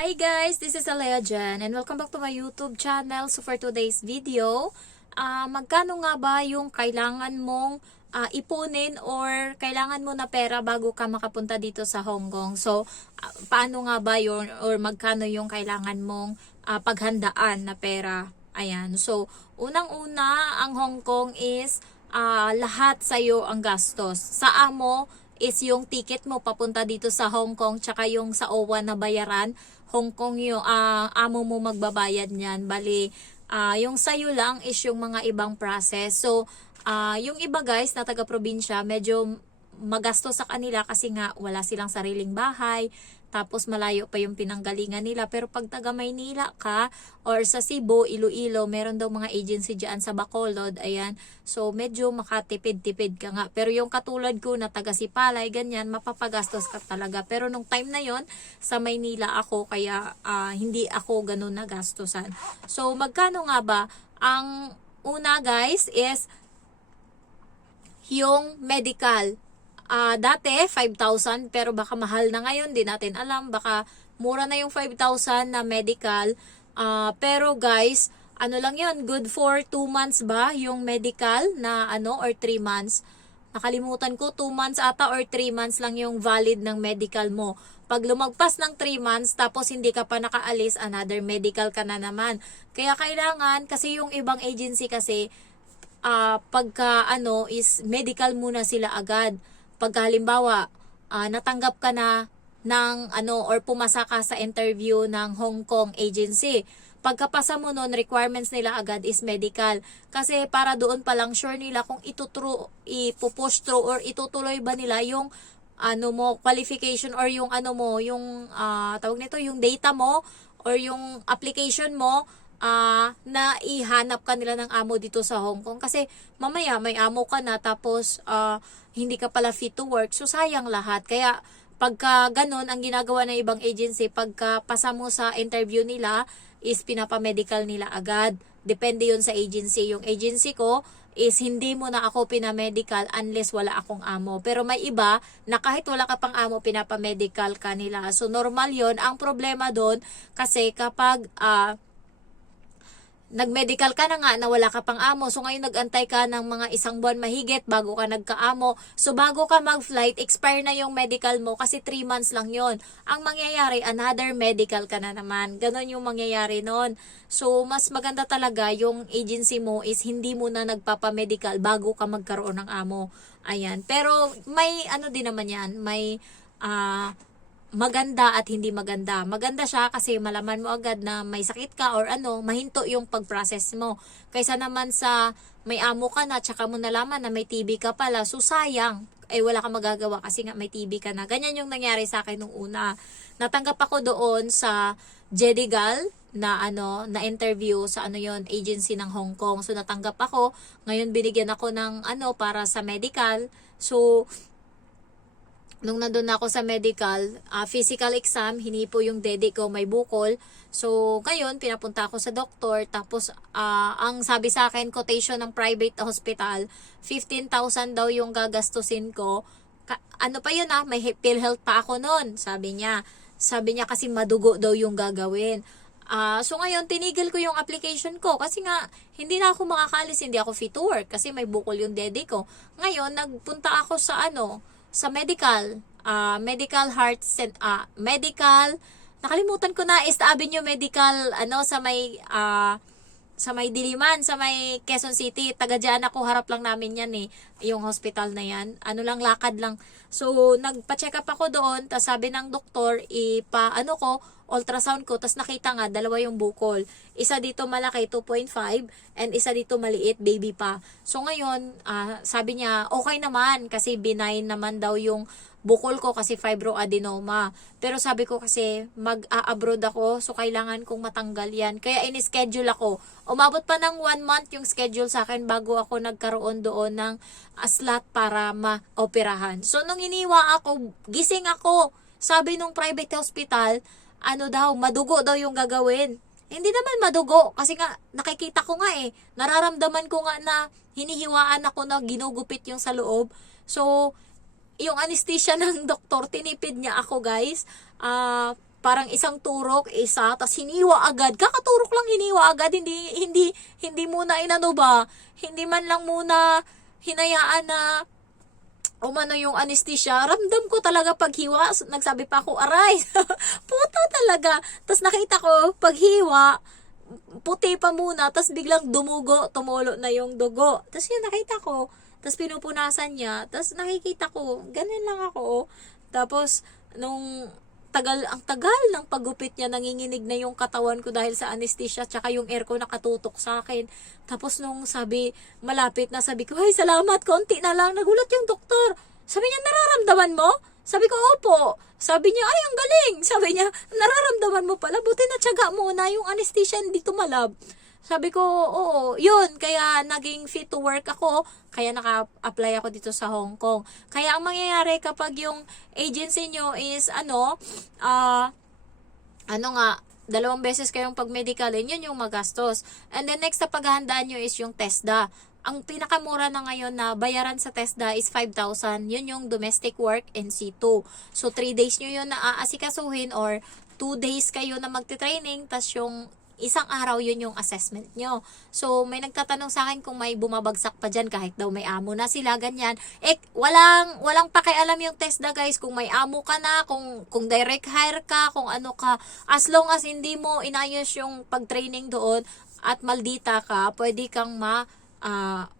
Hi guys, this is Alea Jan and welcome back to my YouTube channel. So for today's video, magkano nga ba yung kailangan mong ipunin or kailangan mo na pera bago ka makapunta dito sa Hong Kong? So paano nga ba yun or magkano yung kailangan mong paghandaan na pera? Ayan, so unang-una ang Hong Kong is lahat sa'yo ang gastos. Sa amo is yung ticket mo papunta dito sa Hong Kong tsaka yung sa OWA na bayaran. Hong Kong yung amo mo magbabayad niyan. Bali, yung sayo lang is yung mga ibang process. So, yung iba guys na taga-probinsya, medyo magastos sa kanila kasi nga wala silang sariling bahay. Tapos malayo pa yung pinanggalingan nila. Pero pag taga Maynila ka or sa Cebu, Iloilo, meron daw mga agency dyan sa Bacolod. Ayan. So medyo makatipid-tipid ka nga. Pero yung katulad ko na taga Sipalay, ganyan, mapapagastos ka talaga. Pero nung time na yon sa Maynila ako, kaya hindi ako ganun nagastosan. So magkano nga ba? Ang una guys is yung medical. Dati 5,000 pero baka mahal na ngayon, di natin alam, baka mura na yung 5,000 na medical. Pero guys, ano lang yun, good for 2 months ba yung medical na or 3 months? Nakalimutan ko, 2 months ata or 3 months lang yung valid ng medical mo. Pag lumagpas ng 3 months tapos hindi ka pa nakaalis, another medical ka na naman. Kaya kailangan, kasi yung ibang agency kasi, pagka is medical muna sila agad. Pagka halimbawa, natanggap ka na ng or pumasa ka sa interview ng Hong Kong agency. Pagkapasa mo nun, requirements nila agad is medical. Kasi para doon pa lang sure nila kung ipupush through or itutuloy ba nila yung qualification or yung tawag nito, yung data mo or yung application mo na ihanap ka nila ng amo dito sa Hong Kong. Kasi mamaya may amo ka na tapos hindi ka pala fit to work. So sayang lahat. Kaya pagka ganun ang ginagawa ng ibang agency, pagka pasa mo sa interview nila is pinapamedical nila agad. Depende yun sa agency. Yung agency ko is hindi mo na ako pinamedical unless wala akong amo. Pero may iba na kahit wala ka pang amo, pinapamedical ka nila. So normal yun. Ang problema doon kasi kapag nag-medical ka na nga na wala ka pang amo. So ngayon nag-antay ka ng mga 1 buwan mahigit bago ka nagka-amo. So bago ka mag-flight, expire na yung medical mo kasi 3 months lang yon. Ang mangyayari, another medical ka na naman. Ganon yung mangyayari nun. So mas maganda talaga yung agency mo is hindi mo na nagpapamedical bago ka magkaroon ng amo. Ayan. Pero may din naman yan. May maganda at hindi maganda. Maganda siya kasi malaman mo agad na may sakit ka or mahinto yung pag-process mo. Kaysa naman sa may amo ka na, tsaka mo nalaman na may TB ka pala, so sayang. Wala kang magagawa kasi nga may TB ka na. Ganyan yung nangyari sa akin nung una. Natanggap ako doon sa Jedigal na na interview sa yon agency ng Hong Kong. So natanggap ako. Ngayon binigyan ako ng para sa medical. So nung nandun ako sa medical, physical exam, hinipo yung dede ko, may bukol. So, ngayon, pinapunta ako sa doktor. Tapos, ang sabi sa akin, quotation ng private hospital, 15,000 daw yung gagastusin ko. Ano pa yun may PhilHealth pa ako nun, sabi niya. Sabi niya kasi madugo daw yung gagawin. So, ngayon, tinigil ko yung application ko. Kasi nga, hindi na ako makakalis, hindi ako fit to work. Kasi may bukol yung dede ko. Ngayon, nagpunta ako sa sa medical nakalimutan ko na, East Avenue Medical sa may Diliman, sa may Quezon City. Taga dyan ako, harap lang namin yan yung hospital na yan. Lakad lang. So, nagpa-check up ako doon, tas sabi ng doktor, ultrasound ko, tas nakita nga, 2 yung bukol. Isa dito malaki, 2.5, and isa dito maliit, baby pa. So, ngayon, sabi niya, okay naman, kasi benign naman daw yung bukol ko kasi fibroadenoma. Pero sabi ko kasi mag-a-abroad ako, so kailangan kong matanggal yan. Kaya in-schedule ako. Umabot pa ng 1 month yung schedule sa akin bago ako nagkaroon doon ng slot para ma-operahan. So nung iniwa ako, gising ako. Sabi nung private hospital, madugo daw yung gagawin. Hindi naman madugo kasi nga nakikita ko nga nararamdaman ko nga na hinihiwaan ako na ginugupit yung sa loob. So yung anesthesia ng doktor, tinipid niya ako guys. parang isang turok, isa, tas hiniwa agad. Kakaturok lang hiniwa agad, hindi muna inano ba, hindi man lang muna hinayaan na umano yung anesthesia. Ramdam ko talaga paghiwa, nagsabi pa ako, aray, puta talaga. Tas nakita ko, paghiwa, puti pa muna, tas biglang dumugo, tumulo na yung dugo. Tas yun, nakita ko, tas pinupunasan niya, tas nakikita ko, ganun lang ako. Tapos, ang tagal ng paggupit niya, nanginginig na yung katawan ko dahil sa anesthesia, tsaka yung air ko nakatutok sa akin. Tapos nung sabi, malapit na, sabi ko, ay salamat, konti na lang. Nagulat yung doktor. Sabi niya, nararamdaman mo? Sabi ko, opo. Sabi niya, ay ang galing. Sabi niya, nararamdaman mo pala, buti na tiyaga mo na yung anesthesia hindi tumalab. Sabi ko, oo, yun, kaya naging fit to work ako, kaya naka-apply ako dito sa Hong Kong. Kaya ang mangyayari kapag yung agency nyo is, dalawang beses kayong pag-medicalin, yun yung magastos. And then next na paghahandaan nyo is yung TESDA. Ang pinakamura na ngayon na bayaran sa TESDA is 5,000. Yun yung domestic work NC2. So 3 days nyo yun na aasikasuhin or 2 days kayo na magte-training, tas yung isang araw yun yung assessment nyo. So, may nagtatanong sa akin kung may bumabagsak pa dyan kahit daw may amo na sila, ganyan. Walang pakialam yung TESDA guys, kung may amo ka na, kung direct hire ka, kung ano ka. As long as hindi mo inayos yung pag-training doon at maldita ka, pwede kang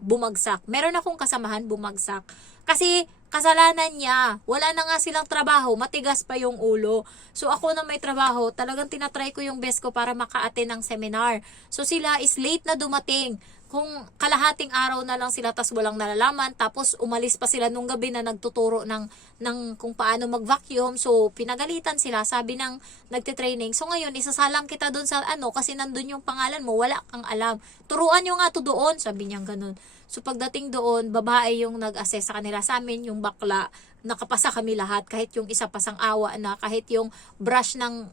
bumagsak. Meron akong kasamahan bumagsak. Kasi kasalanan niya. Wala na nga silang trabaho, matigas pa yung ulo. So ako na may trabaho, talagang tinatry ko yung best ko para maka-attend ng seminar. So sila is late na dumating. Kung kalahating araw na lang sila tas walang nalalaman, tapos umalis pa sila nung gabi na nagtuturo ng kung paano mag-vacuum. So pinagalitan sila, sabi ng nagte-training. So ngayon, isasalang kita doon sa kasi nandun yung pangalan mo, wala kang alam. Turuan nyo nga to doon, sabi niya ganun. So pagdating doon, babae yung nag-assess sa kanila, sa amin yung bakla, nakapasa kami lahat, kahit yung isa pasang awa na, kahit yung brush ng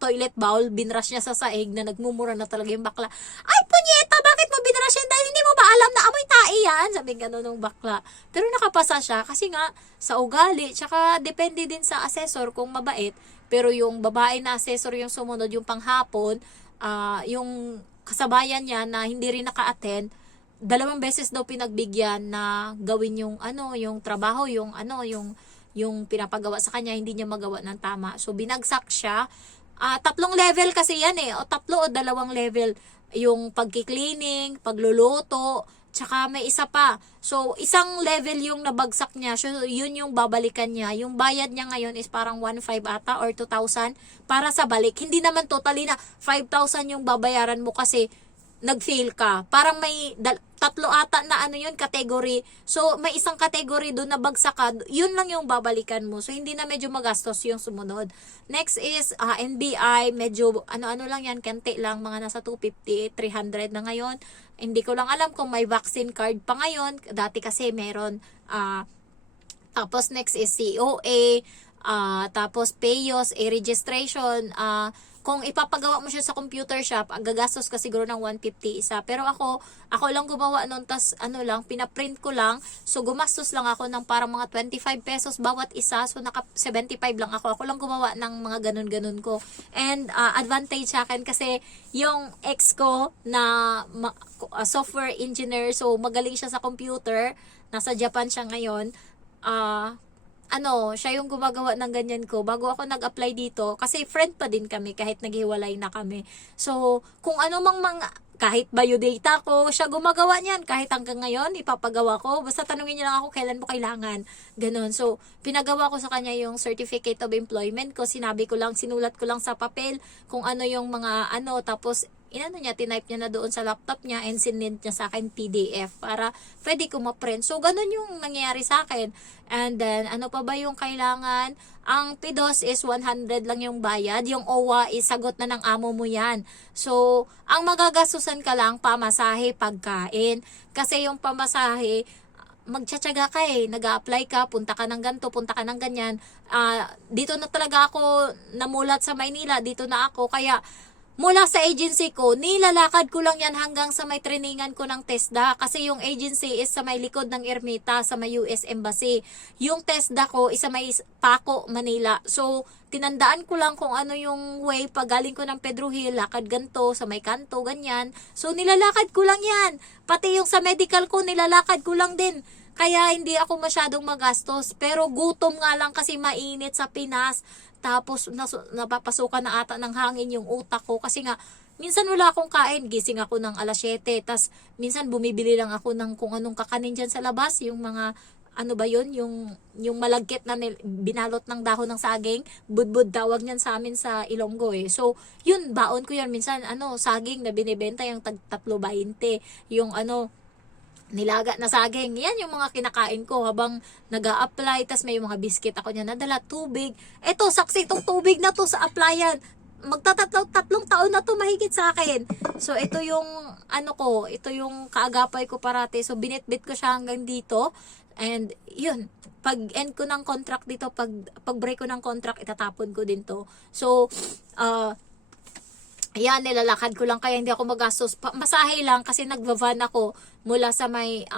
toilet bowl, binrush niya sa saig na nagmumura na talaga yung bakla. Ay, punyeta, bakit mo binrush yan? Dahil hindi mo ba alam na amoy tae yan? Sabi gano'n ng bakla. Pero nakapasa siya kasi nga sa ugali, tsaka depende din sa assessor kung mabait. Pero yung babae na assessor yung sumunod, yung panghapon, yung kasabayan niya na hindi rin naka-attend, 2 beses daw pinagbigyan na gawin yung yung trabaho, yung pinapagawa sa kanya, hindi niya magawa ng tama. So binagsak siya. 3 level kasi yan o 3 o 2 level. Yung pagki-cleaning, pagluluto, tsaka may isa pa. So isang level yung nabagsak niya. So yun yung babalikan niya. Yung bayad niya ngayon is parang 1,500 ata or 2,000 para sa balik. Hindi naman totally na 5,000 yung babayaran mo kasi nag-fail ka. Parang may 3 ata na yun, category. So, may isang category doon na bagsak ka, yun lang yung babalikan mo. So, hindi na medyo magastos yung sumunod. Next is NBI, medyo ano lang yan, kente lang, mga nasa 250, 300 na ngayon. Hindi ko lang alam kung may vaccine card pa ngayon. Dati kasi meron. Tapos next is COA, tapos PAYOS, registration, kung ipapagawa mo siya sa computer shop, ang gagastos ka siguro ng 150 isa. Pero ako lang gumawa nun, tas pinaprint ko lang. So gumastos lang ako ng parang mga 25 pesos bawat isa. So naka 75 lang ako. Ako lang gumawa ng mga ganun-ganun ko. And advantage sa akin kasi yung ex ko na software engineer, so magaling siya sa computer. Nasa Japan siya ngayon. Siya yung gumagawa ng ganyan ko bago ako nag-apply dito kasi friend pa din kami kahit naghiwalay na kami. So, kung ano kahit biodata ko, siya gumagawa niyan. Kahit hanggang ngayon, ipapagawa ko. Basta tanungin niya lang ako kailan mo kailangan. Ganon. So, pinagawa ko sa kanya yung Certificate of Employment ko. Sinulat ko lang sa papel kung ano yung mga tapos tinype niya na doon sa laptop niya and sinend niya sa akin PDF para pwede ko ma-print. So, ganun yung nangyayari sa akin. And then, ano pa ba yung kailangan? Ang PIDOS is 100 lang yung bayad. Yung OWA is sagot na ng amo mo yan. So, ang magagastusan ka lang, pamasahe, pagkain. Kasi yung pamasahe, magtsatsaga ka nag-a-apply ka, punta ka ng ganito, punta ka ng ganyan. Dito na talaga ako namulat sa Maynila, dito na ako. Kaya, mula sa agency ko, nilalakad ko lang yan hanggang sa may trainingan ko ng TESDA. Kasi yung agency is sa may likod ng Ermita, sa may US Embassy. Yung TESDA ko is sa may Paco, Manila. So, tinandaan ko lang kung ano yung way pag galing ko ng Pedro Hill, lakad ganto, sa may kanto, ganyan. So, nilalakad ko lang yan. Pati yung sa medical ko, nilalakad ko lang din. Kaya hindi ako masyadong magastos. Pero gutom nga lang kasi mainit sa Pinas. Tapos napapasukan na ata ng hangin yung utak ko. Kasi nga, minsan wala akong kain. Gising ako ng alas 7. Tapos minsan bumibili lang ako ng kung anong kakanin dyan sa labas. Yung mga, ano ba yun? Yung malagkit na binalot ng dahon ng saging. Budbud tawag niyan sa amin sa Ilonggo eh. So, yun, baon ko yan. Minsan, saging na binibenta yung tag 3.20. Yung nilaga na saging. Yan yung mga kinakain ko habang nag-a-apply. Tas may mga biscuit ako niya nadala. Tubig. Eto, saksi itong tubig na to sa applyan. Tatlong taon na to mahigit sa akin. So, ito yung, ito yung kaagapay ko parati. So, binitbit ko siya hanggang dito. And, yun. Pag end ko ng contract dito, pag break ko ng contract, itatapon ko din to. So, ayan, nilalakad ko lang kaya hindi ako magastos. Masahe lang kasi nagva-van ako mula sa may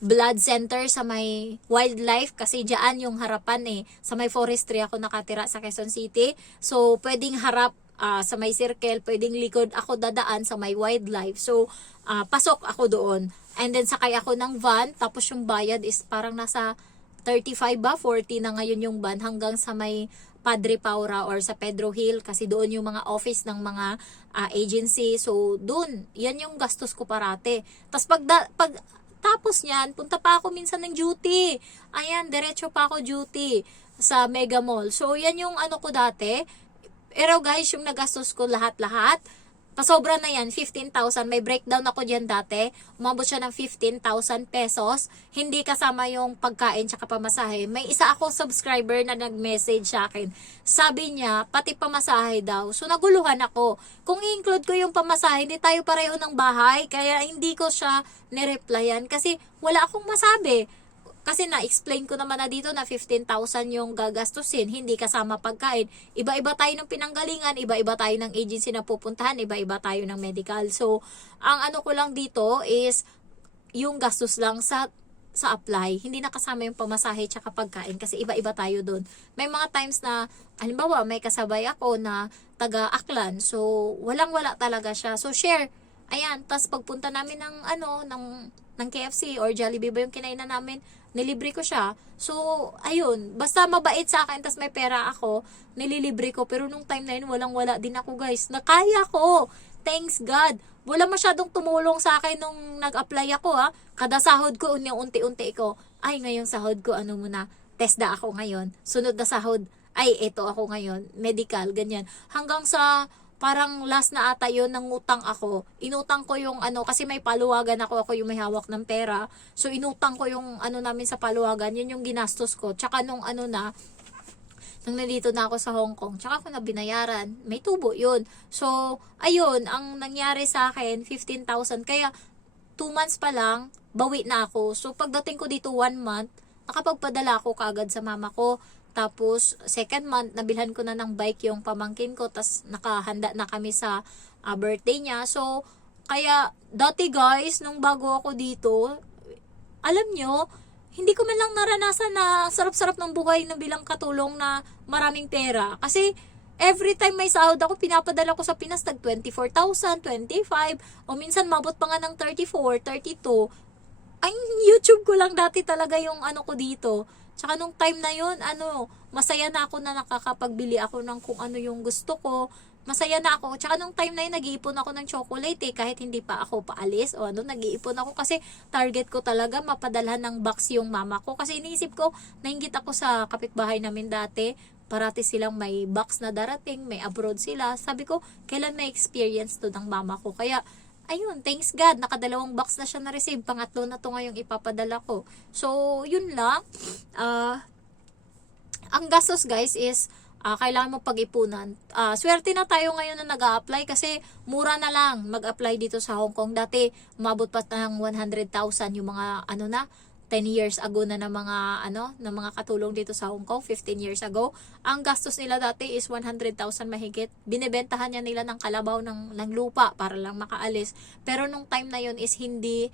blood center, sa may wildlife kasi diyan yung harapan eh. Sa may forestry ako nakatira sa Quezon City. So, pwedeng harap sa may circle, pwedeng likod ako dadaan sa may wildlife. So, pasok ako doon. And then sakay ako ng van, tapos yung bayad is parang nasa 35 ba, 40 na ngayon yung van hanggang sa may Padre Paura or sa Pedro Hill kasi doon yung mga office ng mga agency. So, doon, yan yung gastos ko parate. Tapos pag tapos niyan, punta pa ako minsan ng duty. Ayan, diretso pa ako duty sa Mega Mall. So, yan yung ko dati. Pero guys, yung nagastos ko lahat-lahat, pasobra na yan, 15,000. May breakdown ako dyan dati. Umabot siya ng 15,000 pesos. Hindi kasama yung pagkain tsaka pamasahe. May isa akong subscriber na nag-message sa akin. Sabi niya, pati pamasahe daw. So, naguluhan ako. Kung i-include ko yung pamasahe, hindi tayo pareho ng bahay. Kaya hindi ko siya nireplyan kasi wala akong masabi. Kasi na-explain ko naman na dito na 15,000 yung gagastusin, hindi kasama pagkain. Iba-iba tayo ng pinanggalingan, iba-iba tayo ng agency na pupuntahan, iba-iba tayo ng medical. So, ang ko lang dito is yung gastos lang sa apply. Hindi nakasama yung pamasahe tsaka pagkain kasi iba-iba tayo doon. May mga times na, halimbawa, may kasabay ako na taga-Aklan. So, walang-wala talaga siya. So, share. Ayan, tas pagpunta namin ng KFC or Jollibee ba yung kinainan namin, nilibre ko siya. So, ayun, basta mabait sa akin, tas may pera ako, nililibre ko. Pero nung time na yun, walang-wala din ako guys. Nakaya ko. Thanks God. Wala masyadong tumulong sa akin nung nag-apply ako Kada sahod ko, unti-unti ko. Ay, ngayong sahod ko, muna, TESDA ako ngayon. Sunod na sahod, ay, eto ako ngayon. Medical, ganyan. Hanggang sa parang last na ata yun, nangutang ako. Inutang ko yung kasi may paluwagan ako yung may hawak ng pera. So, inutang ko yung namin sa paluwagan, yun yung ginastos ko. Tsaka nung nung nandito na ako sa Hong Kong, tsaka ako na binayaran. May tubo yun. So, ayun, ang nangyari sa akin, 15,000. Kaya, 2 months pa lang, bawi na ako. So, pagdating ko dito 1 month, nakapagpadala ako kaagad sa mama ko. Tapos, second month, nabilhan ko na ng bike yung pamangkin ko. Tapos, nakahanda na kami sa birthday niya. So, kaya, dati guys, nung bago ako dito, alam nyo, hindi ko man lang naranasan na sarap-sarap ng buhay na bilang katulong na maraming pera. Kasi, every time may sahod ako, pinapadala ko sa Pinas, tag 24,000, 25, o minsan mabot pa nga ng 34, 32. Ang YouTube ko lang dati talaga yung ko dito. Tsaka nung time na yun, masaya na ako na nakakapagbili ako ng kung ano yung gusto ko. Masaya na ako. Tsaka nung time na yun, nag-iipon ako ng chocolate kahit hindi pa ako paalis o nag-iipon ako kasi target ko talaga mapadalhan ng box yung mama ko. Kasi iniisip ko, nainggit ako sa kapitbahay namin dati. Parati silang may box na darating, may abroad sila. Sabi ko, kailan may experience to ng mama ko? Kaya, ayun, thanks God, nakadalawang box na siya na-receive. Pangatlo na to ngayong ipapadala ko. So, yun lang. Ang gastos guys is, kailangan mo pag-ipunan. Swerte na tayo ngayon na nag-a-apply kasi mura na lang mag-apply dito sa Hong Kong. Dati, umabot pa ng 100,000 yung mga, 10 years ago na ng mga ng mga katulong dito sa Hong Kong, 15 years ago. Ang gastos nila dati is 100,000 mahigit. Binebentahan niya nila ng kalabaw ng lupa para lang makaalis. Pero nung time na yun is hindi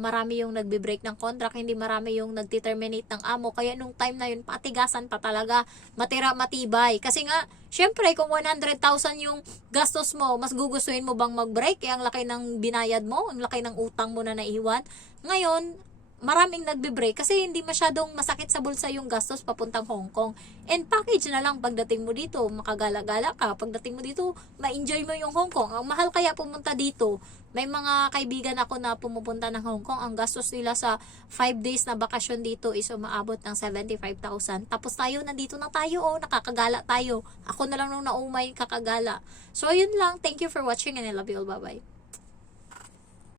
marami yung nagbe-break ng contract, hindi marami yung nagti-terminate ng amo. Kaya nung time na yun, patigasan pa talaga, matira matibay. Kasi nga, syempre, kung 100,000 yung gastos mo, mas gugustuhin mo bang mag-break? Ang laki ng binayad mo, ang laki ng utang mo na naiwan. Ngayon, maraming nagbe-break kasi hindi masyadong masakit sa bulsa yung gastos papuntang Hong Kong. And package na lang pagdating mo dito, makagala-gala ka. Pagdating mo dito, ma-enjoy mo yung Hong Kong. Ang mahal kaya pumunta dito. May mga kaibigan ako na pumupunta ng Hong Kong. Ang gastos nila sa 5 days na bakasyon dito is umaabot ng 75,000. Tapos tayo, nandito na tayo, nakakagala tayo. Ako na lang nung naumay kakagala. So, yun lang. Thank you for watching and I love you all. Bye-bye.